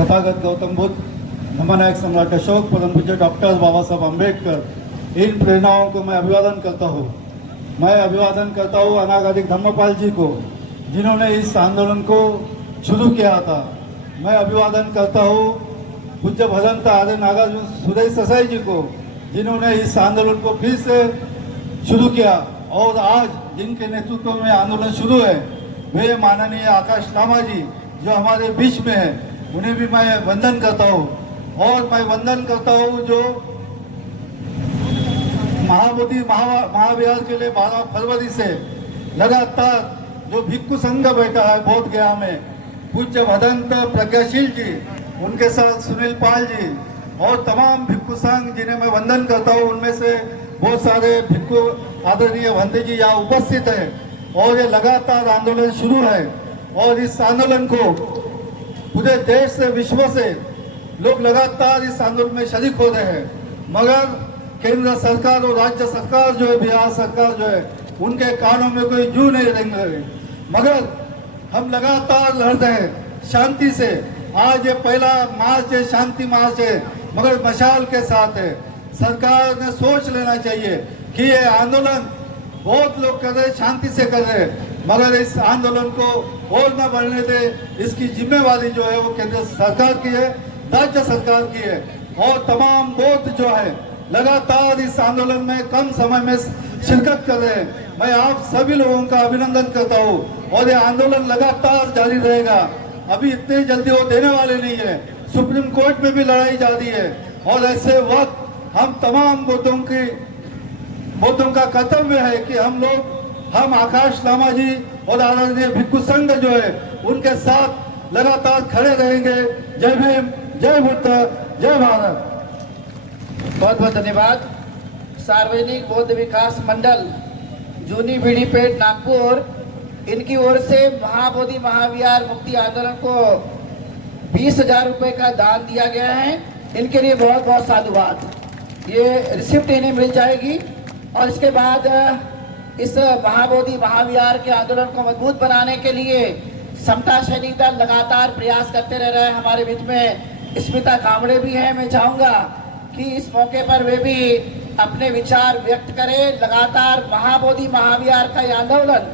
तथागत गौतम बुद्ध, धम्मनायक सम्राट अशोक, परम पूज्य डॉक्टर बाबा साहब अम्बेडकर, इन प्रेरणाओं को मैं अभिवादन करता हूँ। मैं अभिवादन करता हूँ अनागारिक धम्मपाल जी को, जिन्होंने इस आंदोलन को शुरू किया था। मैं अभिवादन करता हूँ पूज्य भदंत आर्य नागार्जुन सुरेश ससाई जी को, जिन्होंने इस आंदोलन को फिर से शुरू किया। और आज जिनके नेतृत्व में आंदोलन शुरू है वे माननीय आकाश लामा जी, जो हमारे बीच में है, उन्हें भी मैं वंदन करता हूँ। और मैं वंदन करता हूँ जो महाबोधि महाविहार के लिए 12 फरवरी से लगातार जो भिक्षु संघ बैठा है बोध गया में, पूज्य भदंत प्रज्ञाशील जी, उनके साथ सुनील पाल जी और तमाम भिक्षु संघ जिन्हें मैं वंदन करता हूँ, उनमें से बहुत सारे भिक्षु आदरणीय भंते जी यहाँ उपस्थित है। और ये लगातार आंदोलन शुरू है और इस आंदोलन को पूरे देश से विश्व से लोग लगातार इस आंदोलन में शरीक हो रहे हैं। मगर केंद्र सरकार और राज्य सरकार जो है, बिहार सरकार जो है, उनके कानों में कोई जू नहीं रेंग रहे। मगर हम लगातार लड़ रहे हैं शांति से। आज ये पहला मार्च है, शांति मार्च है, मगर मशाल के साथ है। सरकार ने सोच लेना चाहिए कि ये आंदोलन बहुत लोग कर रहे, शांति से कर रहे, मगर इस आंदोलन को और न बढ़ने दे, इसकी जिम्मेवारी जो है वो केंद्र सरकार की है, राज्य सरकार की है। और तमाम बौद्ध जो है लगातार इस आंदोलन में कम समय में शिरकत कर रहे हैं। मैं आप सभी लोगों का अभिनंदन करता हूँ और ये आंदोलन लगातार जारी रहेगा। अभी इतनी जल्दी वो देने वाले नहीं है। सुप्रीम कोर्ट में भी लड़ाई जारी है और ऐसे वक्त हम तमाम बौद्धों का कर्तव्य है कि हम आकाश लामा जी और आदरणीय भिक्षु संघ जो है उनके साथ लगातार खड़े रहेंगे। जय भीम, जय बुद्ध, जय भारत। बहुत बहुत धन्यवाद। सार्वजनिक बौद्ध विकास मंडल जूनी बीड़ीपेट नागपुर, इनकी ओर से महाबोधि महाविहार मुक्ति आंदोलन को 20,000 रुपए का दान दिया गया है। इनके लिए बहुत बहुत साधुवाद। ये रिसिप्ट इन्हें मिल जाएगी। और इसके बाद इस महाबोधि महाविहार के आंदोलन को मजबूत बनाने के लिए समता सैनिक दल लगातार प्रयास करते रह रहे हैं। हमारे बीच में स्मिता कामड़े भी हैं। मैं चाहूँगा कि इस मौके पर वे भी अपने विचार व्यक्त करें। लगातार महाबोधि महाविहार का ये आंदोलन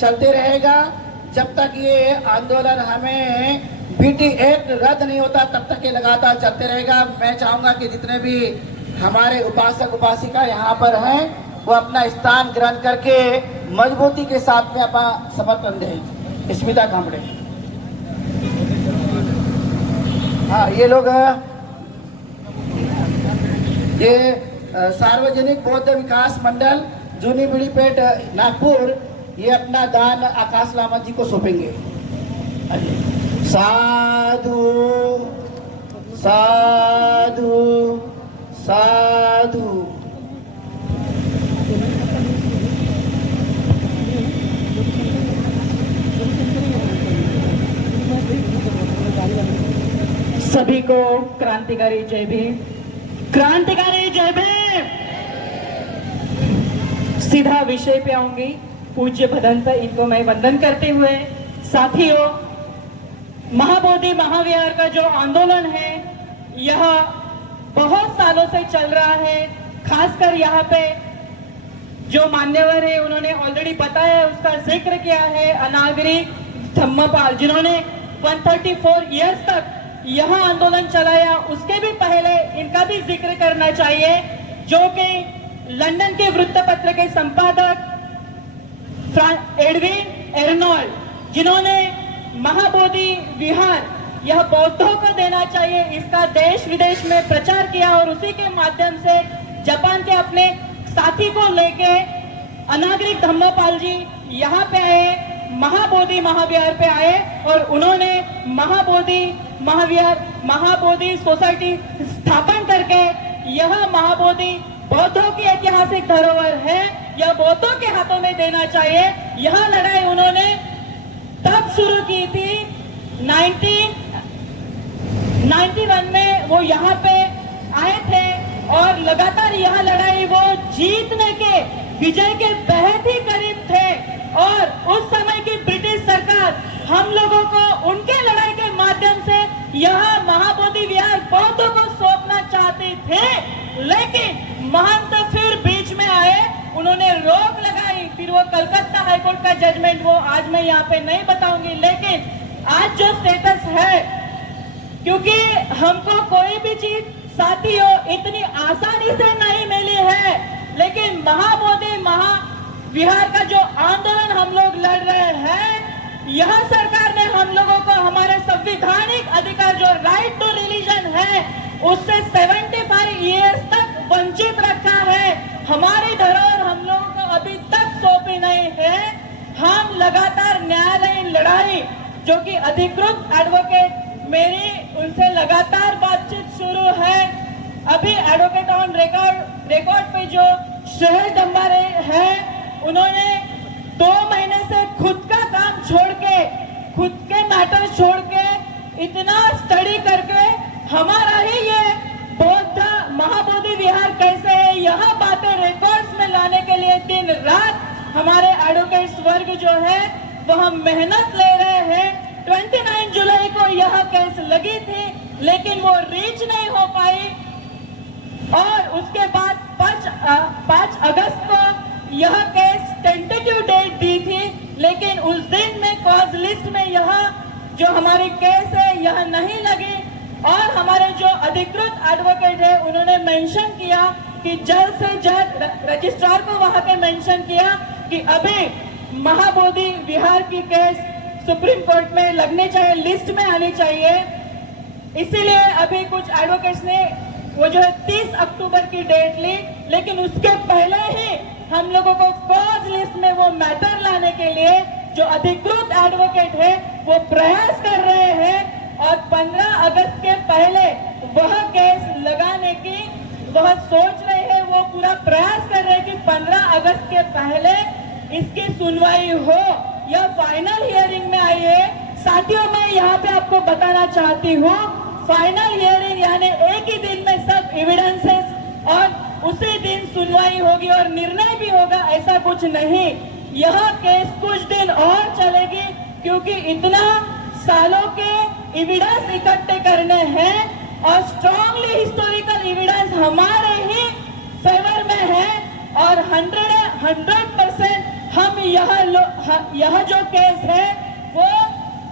चलते रहेगा जब तक ये आंदोलन हमें बीटी एक्ट रद्द नहीं होता, तब तक ये लगातार चलते रहेगा। मैं चाहूँगा कि जितने भी हमारे उपासक उपासिका यहाँ पर हैं वो अपना स्थान ग्रहण करके मजबूती के साथ में अपना समर्थन दें। स्मिता कामड़े, हाँ, ये लोग ये सार्वजनिक बौद्ध विकास मंडल जूनी बीड़ीपेट नागपुर ये अपना दान आकाश लामा जी को सौंपेंगे। साधु साधु साधु। सभी को क्रांतिकारी जय भीम, क्रांतिकारी जय भीम। सीधा विषय पे आऊंगी। पूज्य भदंत, इनको मैं वंदन करते हुए, साथियों, महाबोधि महाविहार का जो आंदोलन है यह बहुत सालों से चल रहा है। खासकर यहाँ पे जो मान्यवर है उन्होंने ऑलरेडी बताया, उसका जिक्र किया है अनागरिक धम्मपाल, जिन्होंने 134 इयर्स तक यह आंदोलन चलाया। उसके भी पहले इनका भी जिक्र करना चाहिए, जो कि लंदन के वृत्तपत्र के संपादक एडविन एर्नोल्ड, जिन्होंने महाबोधि विहार यह बौद्धों को देना चाहिए, इसका देश विदेश में प्रचार किया और उसी के माध्यम से जापान के अपने साथी को लेके अनागरिक धम्मपाल जी यहाँ पे आए, महाबोधि महाविहार पे आए और उन्होंने महाबोधि महाविहार महाबोधि सोसाइटी स्थापन करके यह महाबोधि बौद्धों की ऐतिहासिक धरोहर है, यह बौद्धों के हाथों में देना चाहिए। यह लड़ाई उन्होंने तब शुरू की थी 1991 में वो यहाँ पे आए थे और लगातार यह लड़ाई वो जीतने के विजय के बेहद ही करीब थे। और उस समय की ब्रिटिश सरकार हम लोगों को उनके लड़ाई के माध्यम से यह महाबोधि विहार बौद्धों को सौंपना चाहते थे, लेकिन महंत फिर बीच में आए, उन्होंने रोक लगाई। फिर वो कलकत्ता हाईकोर्ट का जजमेंट, वो आज मैं यहाँ पे नहीं बताऊंगी, लेकिन आज जो स्टेटस है, क्योंकि हमको कोई भी चीज साथियों इतनी आसानी से नहीं मिली है, लेकिन महाबोधि महाविहार का जो आंदोलन हम लोग लड़ रहे हैं, यह सरकार ने हम लोगों को हमारे संवैधानिक अधिकार जो राइट टू रिलीजन है उससे 75 ईयर्स तक वंचित रखा है। हमारी धरोहर हम लोगों को अभी तक सौंपी नहीं है। हम लगातार न्यायालयीन लड़ाई, जो कि अधिकृत एडवोकेट मेरी उनसे लगातार बातचीत शुरू है। अभी एडवोकेट ऑन रिकॉर्ड पे जो श्रेयस डंबारे हैं, उन्होंने 2 महीने से खुद का काम छोड़ के, खुद के मैटर छोड़ के, इतना स्टडी करके हमारा ही ये बौद्ध महाबोधि विहार कैसे है, यह बातें रिकॉर्ड्स में लाने के लिए दिन रात हमारे एडवोकेट्स वर्ग जो है वह मेहनत ले रहे हैं। 29 जुलाई को यह केस लगी थी, लेकिन वो रीच नहीं हो पाई, और उसके बाद 5 अगस्त को यह केस टेंटेटिव डेट दी थी, लेकिन उस दिन में कॉज लिस्ट में यह जो हमारी केस है यह नहीं लगी। और हमारे जो अधिकृत एडवोकेट है उन्होंने मेंशन किया कि जल्द से जल्द, रजिस्ट्रार को वहां पे मेंशन किया कि अभी महाबोधि विहार की केस सुप्रीम कोर्ट में लगने चाहिए, लिस्ट में आनी चाहिए। इसीलिए अभी कुछ एडवोकेट्स ने वो जो है 30 अक्टूबर की डेट ली, लेकिन उसके पहले ही हम लोगों को कॉज लिस्ट में वो मैटर लाने के लिए जो अधिकृत एडवोकेट है वो प्रयास कर रहे हैं, और 15 अगस्त के पहले वह केस लगाने की वह सोच रहे हैं, वो पूरा प्रयास कर रहे हैं कि 15 अगस्त के पहले इसकी सुनवाई हो। यह फाइनल हियरिंग में आई है। साथियों, मैं यहाँ पे आपको बताना चाहती हूँ, फाइनल हियरिंग यानी एक ही दिन में सब एविडेंसेस और उसी दिन सुनवाई होगी और निर्णय भी होगा, ऐसा कुछ नहीं। यह केस कुछ दिन और चलेगी, क्योंकि इतना सालों के एविडेंस इकट्ठे करने हैं और स्ट्रांगली हिस्टोरिकल एविडेंस हमारे ही फेवर में है, और 100% हम यह जो केस है वो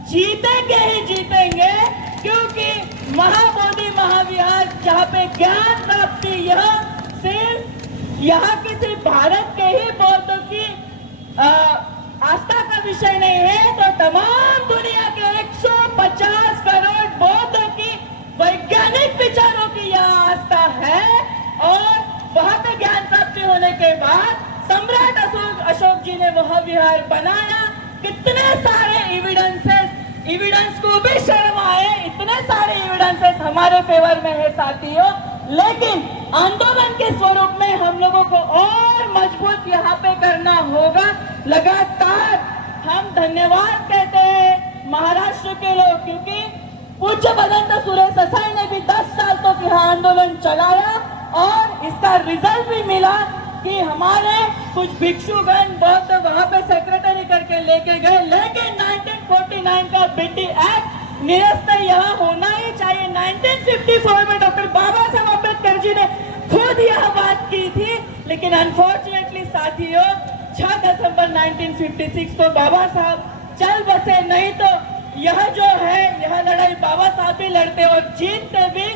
जीतेंगे ही जीतेंगे, क्योंकि महाबोधि महाविहार जहाँ पे ज्ञान प्राप्ति यह सिर्फ यहाँ किसी भारत के ही बौद्धों की आस्था का विषय नहीं है, तो तमाम दुनिया के 150 करोड़ बौद्धों की वैज्ञानिक विचारों की यह आस्था है। और वहां पे ज्ञान प्राप्ति होने के बाद सम्राट अशोक जी ने वह विहार बनाया। कितने सारे एविडेंस को भी शर्म आए, इतने सारे एविडेंसेस हमारे फेवर में है साथियों, लेकिन आंदोलन के स्वरूप में हम लोगों को और मजबूत यहाँ पे करना होगा। लगातार हम धन्यवाद कहते हैं महाराष्ट्र के लोग, क्योंकि पूज्य भदंत सुरेश असाई ने भी 10 साल तक यहाँ आंदोलन चलाया और इसका रिजल्ट भी मिला कि हमारे कुछ भिक्षुगण बौद्ध वहां पे सेक्रेटरी करके लेके गए, लेकिन 1949 का बीटी एक्ट निरस्त यह होना ही चाहिए। 1954 में डॉक्टर बाबा साहब अम्बेडकर जी ने खुद यह बात की थी, लेकिन अनफॉर्चुनेटली साथियों 6 दिसंबर 1956 को बाबा साहब चल बसे, नहीं तो यह जो है यह लड़ाई बाबा साहब भी लड़ते और जीतते भी।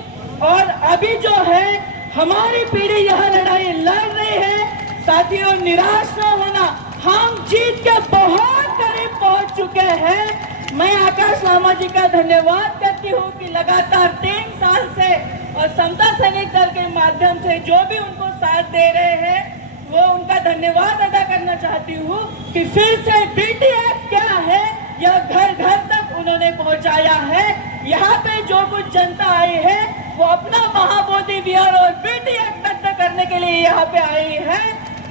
और अभी जो है हमारी पीढ़ी यह लड़ाई लड़ रही है साथियों, निराश न होना, हम जीत के बहुत करीब पहुंच चुके हैं। मैं आकाश लामा जी का धन्यवाद करती हूँ कि लगातार 3 साल से और समता सैनिक दल के माध्यम से जो भी उनको साथ दे रहे हैं वो उनका धन्यवाद अदा करना चाहती हूँ कि फिर से बीटी एक्ट क्या है यह घर घर तक उन्होंने पहुंचाया है। यहाँ पे जो कुछ जनता आई है वो अपना महाबोधि विहार और बीटी एक्ट रद्द करने के लिए यहाँ पे आई है।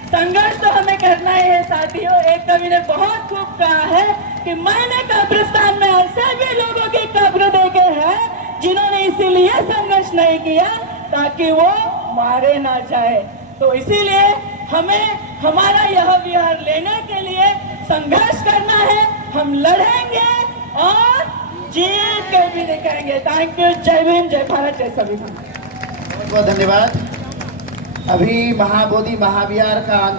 संघर्ष तो हमें करना ही है साथियों। एक कवि ने बहुत खूब कहा है कि मैंने कब्रिस्तान में ऐसे भी लोगों की कब्र देखे हैं जिन्होंने इसीलिए संघर्ष नहीं किया ताकि वो मारे ना जाए। तो इसीलिए हमें हमारा यह विहार लेने के लिए संघर्ष करना है, हम लड़ेंगे और जीत के भी दिखाएंगे। Thank you. जय भीम, जय भारत, जय संविधान। बहुत बहुत धन्यवाद। अभी महाबोधि महाविहार का आंदोलन